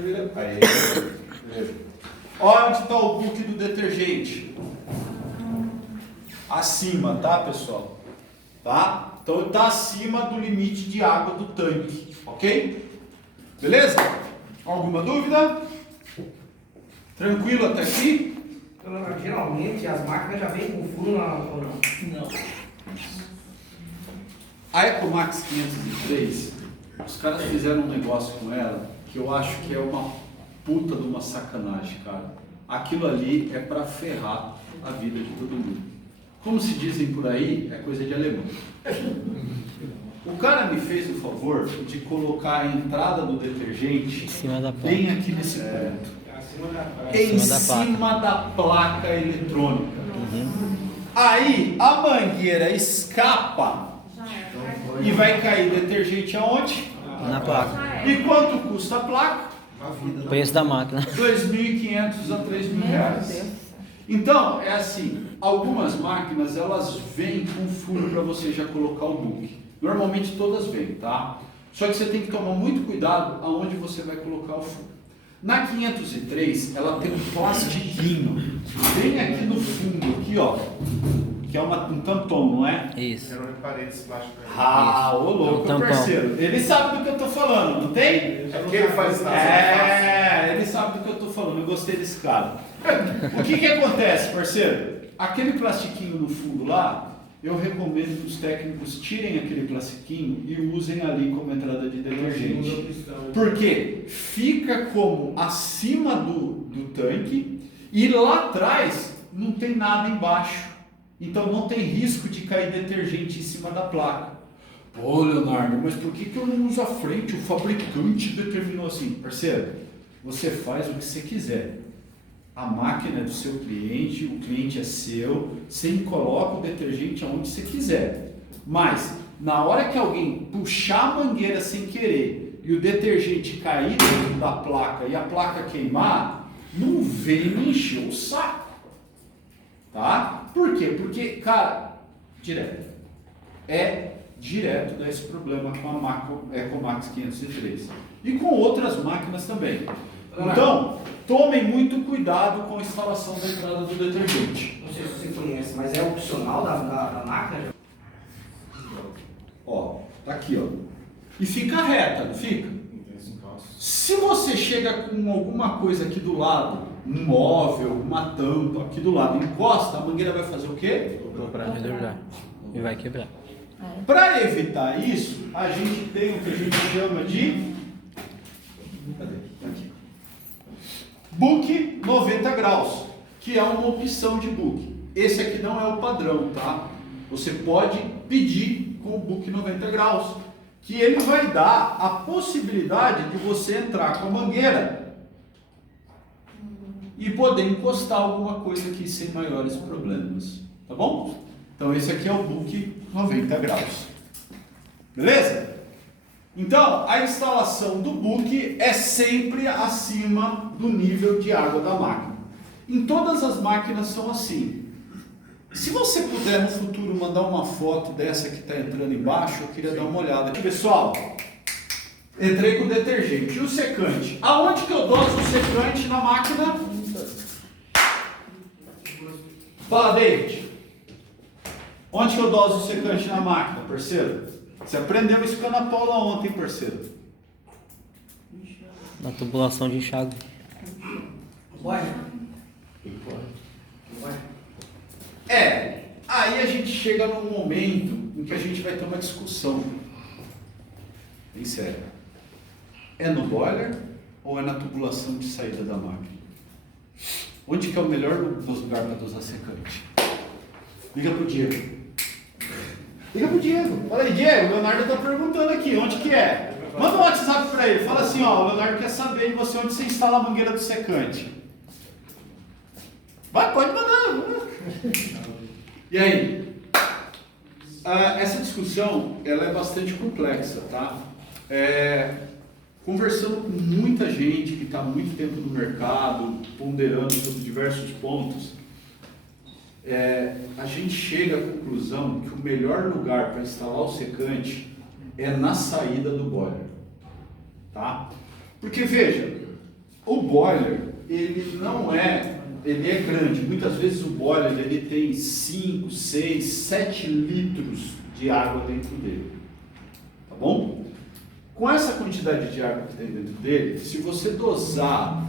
vira. Aí, beleza. Olha onde está o book do detergente. Acima, tá, pessoal? Tá? Então ele está acima do limite de água do tanque, ok? Beleza? Alguma dúvida? Tranquilo até aqui? Geralmente as máquinas já vêm com furo na... ou não? Não. A Ecomax 503, os caras fizeram um negócio com ela que eu acho que é uma puta de uma sacanagem, cara. Aquilo ali é para ferrar a vida de todo mundo. Como se dizem por aí, é coisa de alemão. O cara me fez o favor de colocar a entrada do detergente bem aqui nesse ponto. Em cima da placa eletrônica. Aí a mangueira escapa e vai cair detergente aonde? Na placa. E quanto custa a placa? O preço da máquina. R$ 2.500 a R$ 3.000. Então, é assim, algumas máquinas elas vêm com furo para você já colocar o book. Normalmente todas vêm, tá? Só que você tem que tomar muito cuidado aonde você vai colocar o furo. Na 503, ela tem um plastiquinho bem aqui no fundo, aqui ó, que é um tampão, não é? Isso. Eu não reparei desse plástico aí. Ah, ô louco, É um tampão. parceiro. Ele sabe do que eu tô falando, não tem? É que ele faz isso. Ele sabe do que eu tô falando, eu gostei desse cara. O que que acontece, parceiro? Aquele plastiquinho no fundo lá, eu recomendo que os técnicos tirem aquele plastiquinho e usem ali como entrada de detergente. Porque fica como acima do tanque e lá atrás não tem nada embaixo. Então não tem risco de cair detergente em cima da placa. Pô, Leonardo, mas por que eu não uso a frente? O fabricante determinou assim. Parceiro, você faz o que você quiser. A máquina é do seu cliente, o cliente é seu, você coloca o detergente aonde você quiser. Mas, na hora que alguém puxar a mangueira sem querer e o detergente cair dentro da placa e a placa queimar, não vem me encher o saco. Tá? Por quê? Porque, cara, direto dá esse problema com a Ecomax 503 e com outras máquinas também. Então, tomem muito cuidado com a instalação da entrada do detergente. Não sei se você conhece, mas é opcional da máquina? Ó, tá aqui, ó. E fica reta, não fica? Se você chega com alguma coisa aqui do lado, um móvel, uma tampa aqui do lado, encosta, a mangueira vai fazer o quê? Vai dobrar. E vai quebrar. Para evitar isso, a gente tem o que a gente chama de... Cadê? Aqui. Book 90 graus, que é uma opção de book. Esse aqui não é o padrão, tá? Você pode pedir com o book 90 graus, que ele vai dar a possibilidade de você entrar com a mangueira e poder encostar alguma coisa aqui sem maiores problemas, tá bom? Então esse aqui é o book 90 graus. Beleza? Então, a instalação do book é sempre acima do nível de água da máquina. Em todas as máquinas são assim. Se você puder no futuro mandar uma foto dessa que está entrando embaixo, eu queria dar uma olhada. Pessoal, entrei com o detergente. E o secante? Aonde que eu doso o secante na máquina? Fala, David. Onde que eu doso o secante na máquina, parceiro? Você aprendeu isso com a Ana Paula ontem, parceiro. Na tubulação de enxágue. Pode? Aí a gente chega num momento em que a gente vai ter uma discussão. Bem sério. É no boiler ou é na tubulação de saída da máquina? Onde que é o melhor lugar para dosar secante? Liga pro Diego. Liga pro Diego. Fala aí, Diego, o Leonardo está perguntando aqui, onde que é? Manda um WhatsApp para ele. Fala assim, ó, o Leonardo quer saber de você onde você instala a mangueira do secante. Vai, pode mandar. E aí? Essa discussão, ela é bastante complexa, tá? Conversando com muita gente que está há muito tempo no mercado, ponderando sobre diversos pontos, a gente chega à conclusão que o melhor lugar para instalar o secante é na saída do boiler, tá? Porque veja, o boiler, ele é grande. Muitas vezes o boiler ele tem 5, 6, 7 litros de água dentro dele, tá bom? Com essa quantidade de água que tem dentro dele, se você dosar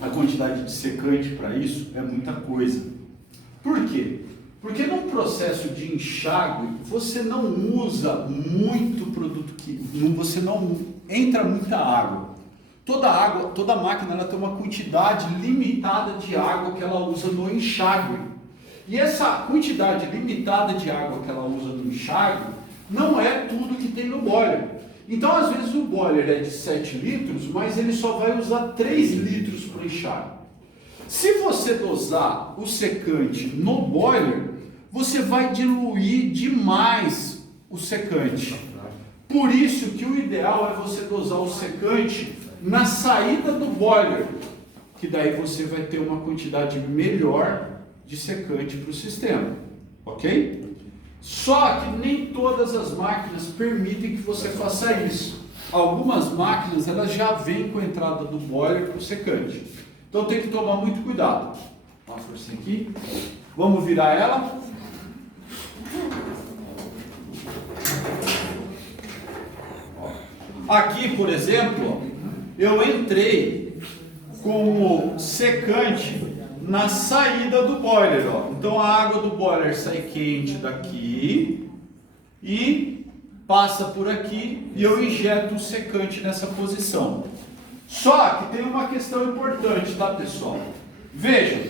a quantidade de secante para isso, é muita coisa. Por quê? Porque no processo de enxágue, você não usa muito produto químico, você não entra muita água. Toda máquina ela tem uma quantidade limitada de água que ela usa no enxágue. E essa quantidade limitada de água que ela usa no enxágue não é tudo que tem no boiler. Então, às vezes, o boiler é de 7 litros, mas ele só vai usar 3 litros para o enxágue. Se você dosar o secante no boiler, você vai diluir demais o secante. Por isso que o ideal é você dosar o secante na saída do boiler, que daí você vai ter uma quantidade melhor de secante para o sistema, ok? Só que nem todas as máquinas permitem que você faça isso. Algumas máquinas elas já vêm com a entrada do boiler para o secante. Então tem que tomar muito cuidado. Dá uma forcinha aqui. Vamos virar ela. Aqui, por exemplo, eu entrei com o secante na saída do boiler, ó. Então a água do boiler sai quente daqui e passa por aqui e eu injeto o secante nessa posição. Só que tem uma questão importante, tá, pessoal? Veja,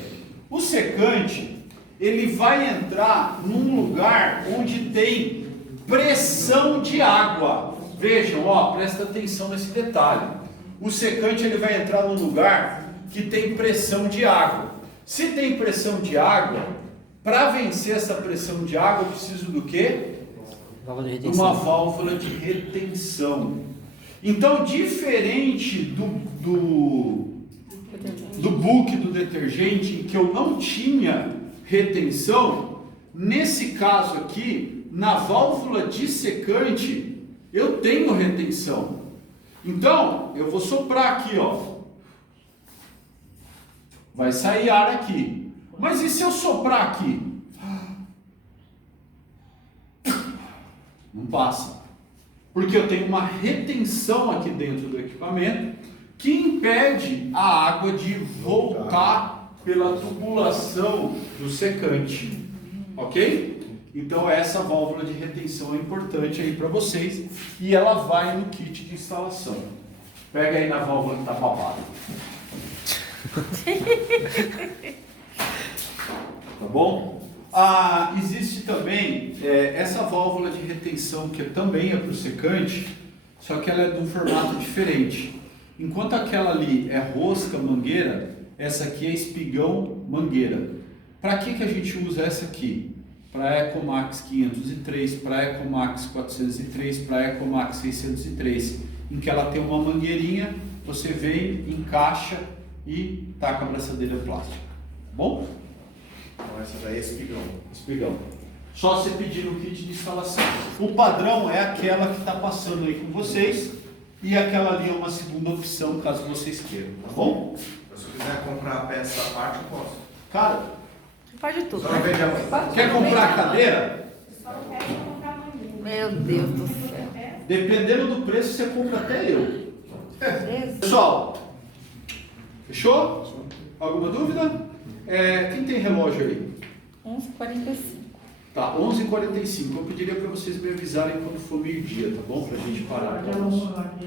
o secante ele vai entrar num lugar onde tem pressão de água. Vejam, ó, presta atenção nesse detalhe. O secante ele vai entrar num lugar que tem pressão de água. Se tem pressão de água, para vencer essa pressão de água, eu preciso do quê? Uma válvula de retenção. Então, diferente do book do detergente, em que eu não tinha retenção, nesse caso aqui, na válvula de secante, eu tenho retenção. Então, eu vou soprar aqui, ó. Vai sair ar aqui. Mas e se eu soprar aqui? Não passa. Porque eu tenho uma retenção aqui dentro do equipamento que impede a água de voltar pela tubulação do secante. Ok? Então essa válvula de retenção é importante aí para vocês e ela vai no kit de instalação. Pega aí na válvula que está babada. Tá bom? Existe também essa válvula de retenção que também é para o secante, só que ela é de um formato diferente. Enquanto aquela ali é rosca mangueira, essa aqui é espigão mangueira. Para que a gente usa essa aqui? Para Ecomax 503, para Ecomax 403, para Ecomax 603, em que ela tem uma mangueirinha, você vem, encaixa e taca a abraçadeira plástica. Bom? Então essa daí é espigão. Espigão. Só você pedir no kit de instalação. O padrão é aquela que está passando aí com vocês e aquela ali é uma segunda opção, caso vocês queiram, tá bom? Se eu quiser comprar a peça à parte, eu posso. Cara, Pode tudo. Só não vende a mãe. quer comprar a cadeira? Meu Deus do céu. Dependendo do preço, você compra até eu. Jesus. Pessoal, fechou? Alguma dúvida? Quem tem relógio aí? 11h45. Tá, 11h45. Eu pediria para vocês me avisarem quando for meio-dia, tá bom? Pra gente parar. Aquela uma lá que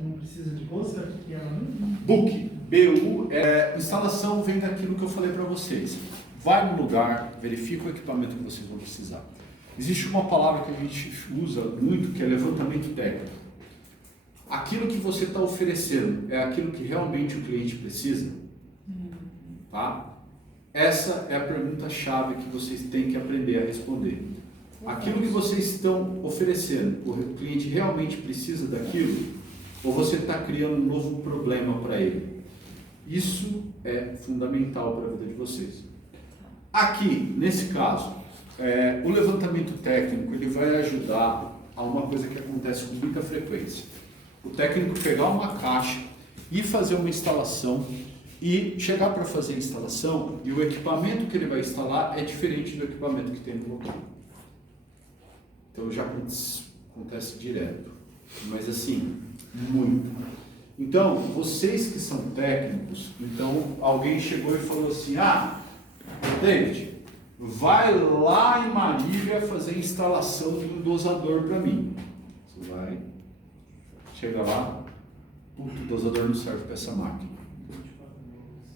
não precisa de bolsa, que ela não. Book, BU, instalação vem daquilo que eu falei para vocês. Vai no lugar, verifica o equipamento que vocês vão precisar. Existe uma palavra que a gente usa muito, que é levantamento técnico. Aquilo que você está oferecendo é aquilo que realmente o cliente precisa? Tá? Essa é a pergunta-chave que vocês têm que aprender a responder. Aquilo que vocês estão oferecendo, o cliente realmente precisa daquilo? Ou você está criando um novo problema para ele? Isso é fundamental para a vida de vocês. Aqui, nesse caso, o levantamento técnico ele vai ajudar há uma coisa que acontece com muita frequência. O técnico pegar uma caixa e fazer uma instalação e chegar para fazer a instalação e o equipamento que ele vai instalar é diferente do equipamento que tem no local. Então já acontece direto, mas assim, muito. Então, vocês que são técnicos, então alguém chegou e falou assim, David, vai lá em Marília fazer a instalação de um dosador para mim. Você vai, chega lá, o dosador não serve para essa máquina.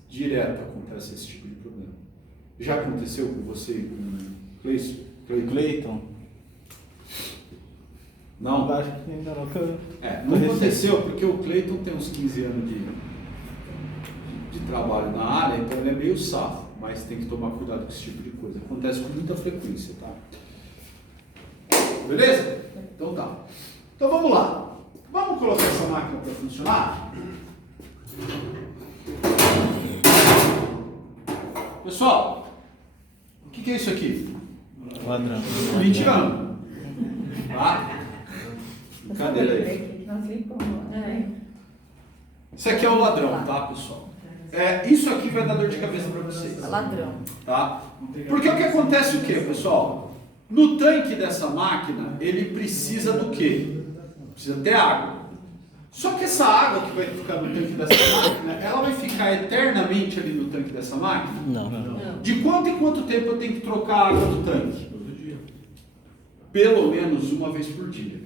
Direto acontece esse tipo de problema. Já aconteceu com você e com o Cleiton? Não? Acho que ainda não. Não aconteceu porque o Cleiton tem uns 15 anos de trabalho na área, então ele é meio safo, mas tem que tomar cuidado com esse tipo de coisa. Acontece com muita frequência, tá? Beleza? Então tá. Então vamos lá. Vamos colocar essa máquina para funcionar? Pessoal, o que é isso aqui? Ladrão. Corintiano. Tá? Brincadeira aí. Isso aqui é o ladrão, tá, pessoal? Isso aqui vai dar dor de cabeça para vocês. Ladrão. Tá? Porque o que acontece o quê, pessoal? No tanque dessa máquina, ele precisa do quê? Precisa ter água. Só que essa água que vai ficar no tanque dessa máquina, ela vai ficar eternamente ali no tanque dessa máquina? Não. De quanto em quanto tempo eu tenho que trocar a água do tanque? Pelo menos uma vez por dia.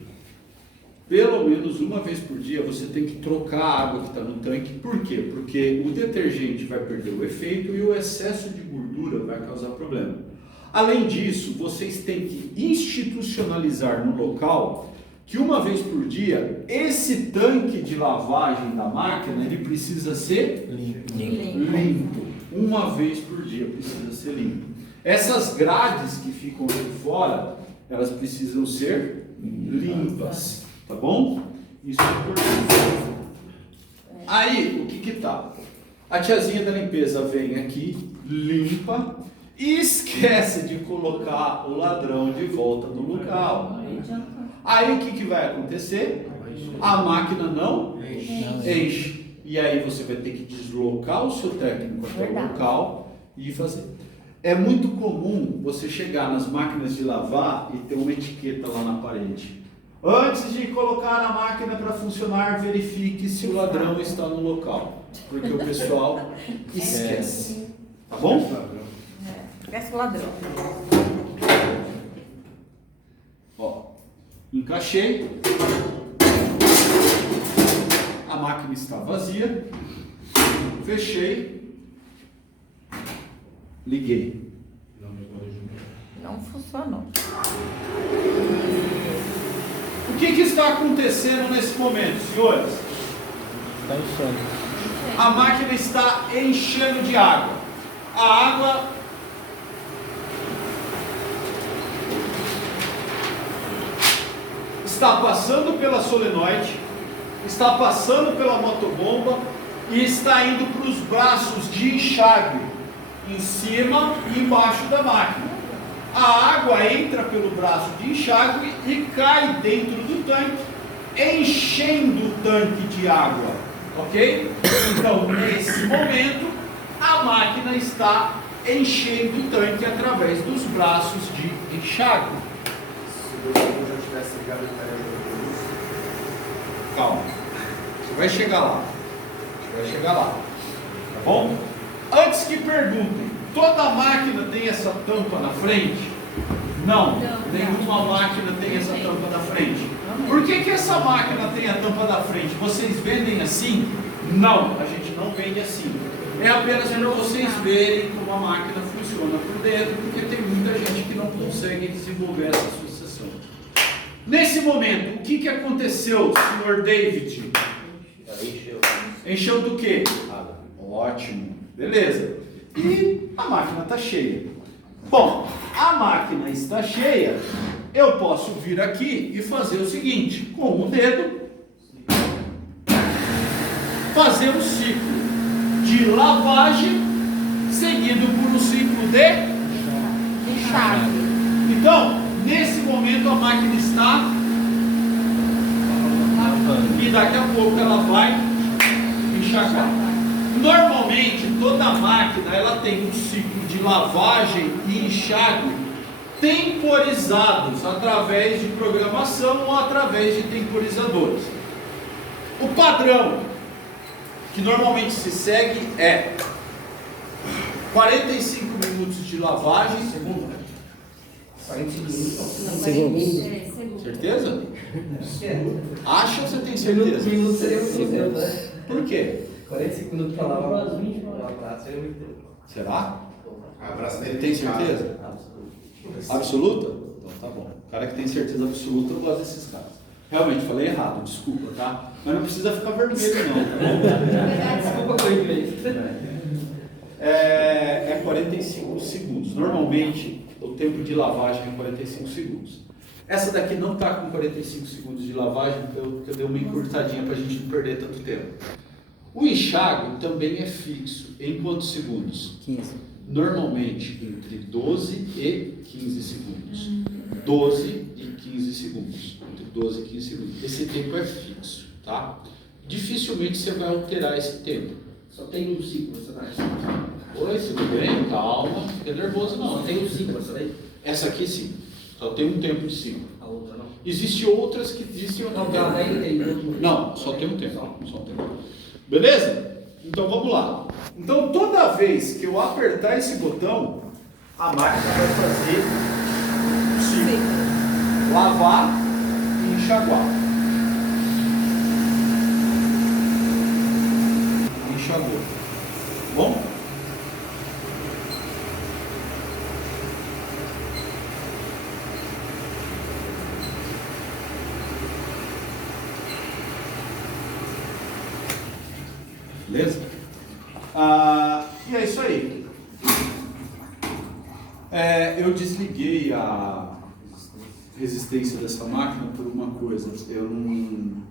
Pelo menos uma vez por dia você tem que trocar a água que está no tanque. Por quê? Porque o detergente vai perder o efeito e o excesso de gordura vai causar problema. Além disso, vocês têm que institucionalizar no local que uma vez por dia, esse tanque de lavagem da máquina, ele precisa ser limpo. Uma vez por dia precisa ser limpo. Essas grades que ficam aqui fora, elas precisam ser limpas, tá bom? Isso é importante. Aí, o que tá? A tiazinha da limpeza vem aqui, limpa e esquece de colocar o ladrão de volta no lugar. Aí o que vai acontecer? A máquina não enche. E aí você vai ter que deslocar o seu técnico até o local e fazer. É muito comum você chegar nas máquinas de lavar e ter uma etiqueta lá na parede. Antes de colocar a máquina para funcionar, verifique se o ladrão está no local. Porque o pessoal esquece. Tá bom? Esquece o ladrão. Ó, encaixei. A máquina está vazia. Fechei. Liguei. Não funcionou. O que está acontecendo nesse momento, senhores? Está enchendo. A máquina está enchendo de água. A água está passando pela solenoide, está passando pela motobomba e está indo para os braços de enxágue, em cima e embaixo da máquina. A água entra pelo braço de enxágue e cai dentro do tanque, enchendo o tanque de água, ok? Então, nesse momento, a máquina está enchendo o tanque através dos braços de enxágue. Se o dosador já tivesse ligado, ele estaria jogando luz. Calma, você vai chegar lá. Você vai chegar lá, tá bom? Antes que perguntem, toda máquina tem essa tampa na frente? Não, nenhuma máquina tem essa tampa na frente. Por que essa máquina tem a tampa da frente? Vocês vendem assim? Não, a gente não vende assim. É apenas para vocês verem como a máquina funciona por dentro, porque tem muita gente que não consegue desenvolver essa associação. Nesse momento, o que aconteceu, senhor David? Encheu do quê? Ótimo, beleza. E a máquina está cheia. Bom, a máquina está cheia, eu posso vir aqui e fazer o seguinte, com o dedo, fazer um ciclo de lavagem, seguido por um ciclo de Enxágue. Então, nesse momento a máquina está e daqui a pouco ela vai enxaguar. Normalmente, toda máquina ela tem um ciclo de lavagem e enxágue temporizados através de programação ou através de temporizadores. O padrão que normalmente se segue é 45 minutos de lavagem. 45 minutos. Segundos. Certeza? Acha ou você tem certeza? Minutos seria muito tempo, né? Por quê? 45 minutos para lavar um prato seria muito tempo. Será? Abraço Ele dele. tem certeza? Absoluta? Então tá bom. O cara que tem certeza absoluta, eu gosto desses caras. Realmente, falei errado, desculpa, tá? Mas não precisa ficar vermelho não, tá bom? Desculpa com o inglês. É 45 segundos. Normalmente, o tempo de lavagem é 45 segundos. Essa daqui não está com 45 segundos de lavagem, porque eu dei uma encurtadinha para a gente não perder tanto tempo. O enxágue também é fixo. Em quantos segundos? 15. Normalmente entre 12 e 15 segundos. 12 e 15 segundos. Entre 12 e 15 segundos. Esse tempo é fixo, tá? Dificilmente você vai alterar esse tempo. Só tem um ciclo, essa daí. Oi, tudo bem? Calma, não fica nervoso não. Só tem um ciclo, essa daí. Essa aqui sim, só tem um tempo de ciclo. A outra não. Existem outras que existem outro Não, tempo. daí tem. Não, só tem um tempo. Só um tempo. Beleza? Então vamos lá. Então toda vez que eu apertar esse botão, a máquina vai fazer o ciclo. Lavar e enxaguar. Enxagou. Bom? Beleza? E é isso aí. Eu desliguei a resistência dessa máquina por uma coisa. Eu não,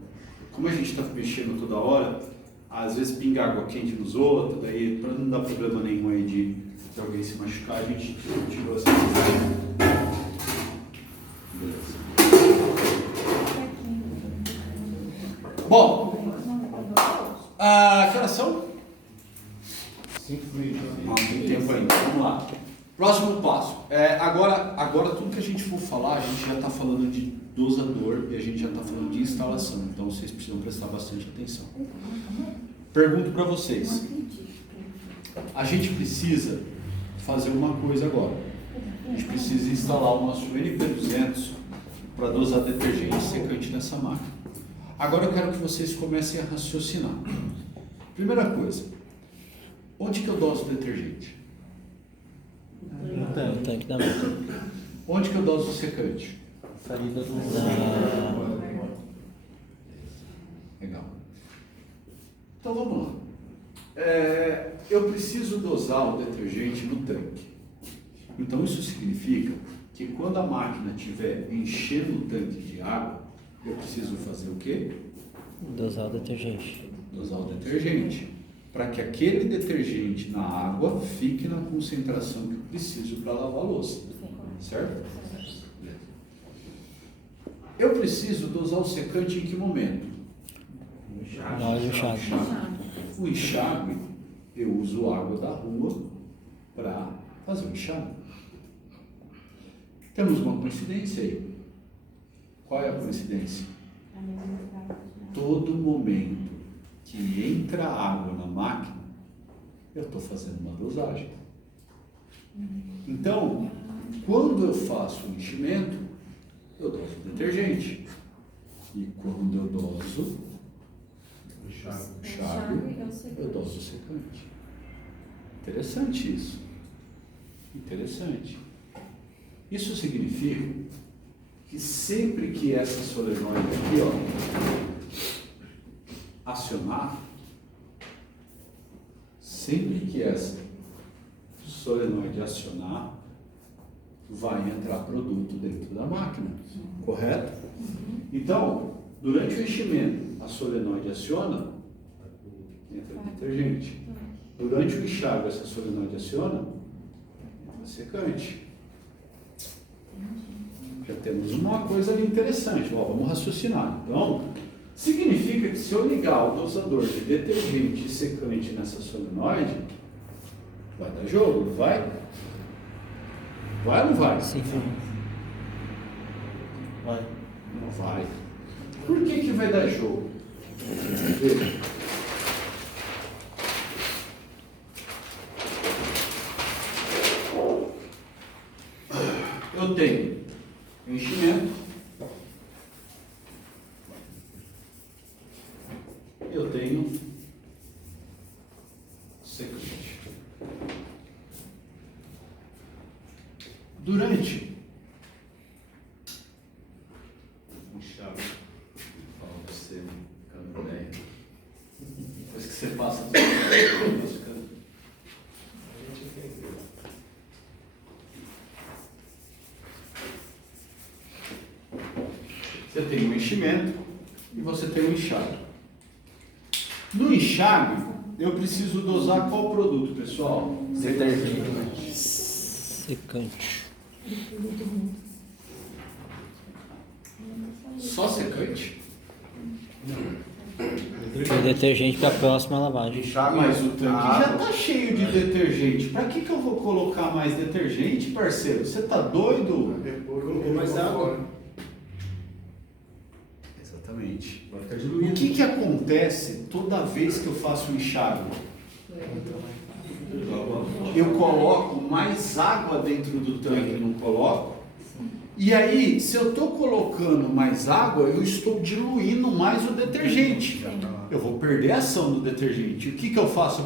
como a gente está mexendo toda hora, às vezes pinga água quente nos outros, daí para não dar problema nenhum aí de alguém se machucar, a gente tirou essa resistência. Beleza. Bom, que horas são? 5 minutos. Não tem tempo ainda, vamos lá. Próximo passo. Agora tudo que a gente for falar, a gente já está falando de dosador e a gente já está falando de instalação, então vocês precisam prestar bastante atenção. Pergunto para vocês. A gente precisa fazer uma coisa agora. A gente precisa instalar o nosso NP200 para dosar detergente secante nessa máquina. Agora eu quero que vocês comecem a raciocinar. Primeira coisa, onde que eu doso detergente? No tanque da máquina. Onde que eu doso o secante? Saída do... Legal. Então vamos lá. Eu preciso dosar o detergente no tanque. Então isso significa que quando a máquina estiver enchendo o tanque de água, eu preciso fazer o quê? Dosar o detergente. Dosar o detergente. Para que aquele detergente na água fique na concentração que eu preciso para lavar a louça. Certo? Eu preciso dosar o secante em que momento? Na hora do enxágue. O enxágue, eu uso água da rua para fazer o enxágue. Temos uma coincidência aí. Qual é a coincidência? Todo momento que entra água na máquina, eu estou fazendo uma dosagem. Então, quando eu faço o enchimento, eu doso o detergente. E quando eu doso o enxágue, eu doso o secante. Interessante isso. Interessante. Isso significa que sempre que essa solenoide aqui, ó, acionar, sempre que essa solenoide acionar, vai entrar produto dentro da máquina, correto? Então, durante o enchimento, a solenoide aciona, entra detergente. Durante o enxágue, essa solenoide aciona, entra secante. Já temos uma coisa ali interessante, ó, vamos raciocinar. Então, Significa que se eu ligar o dosador de detergente e secante nessa solenoide, vai dar jogo, não vai? Vai ou não vai? Sim. Vai. Não vai. Por que vai dar jogo? Veja. Eu tenho enchimento, eu tenho secante. Durante chave, fala pra você, ficando ideia. Depois que você passa dos ficando. Você tem um enchimento e você tem um enxágue. No enxágue, eu preciso dosar qual produto, pessoal? Detergente. Secante. Só secante? O detergente para a próxima lavagem. Enxágue. Mas o tanque já água. está cheio de detergente. Para que eu vou colocar mais detergente, parceiro? Você tá doido? Colocou mais água. Exatamente. Vai ficar O diluindo. que acontece toda vez que eu faço um enxágue? Eu coloco mais água dentro do tanque, não coloco? E aí, se eu estou colocando mais água, eu estou diluindo mais o detergente. Eu vou perder a ação do detergente. O que eu faço?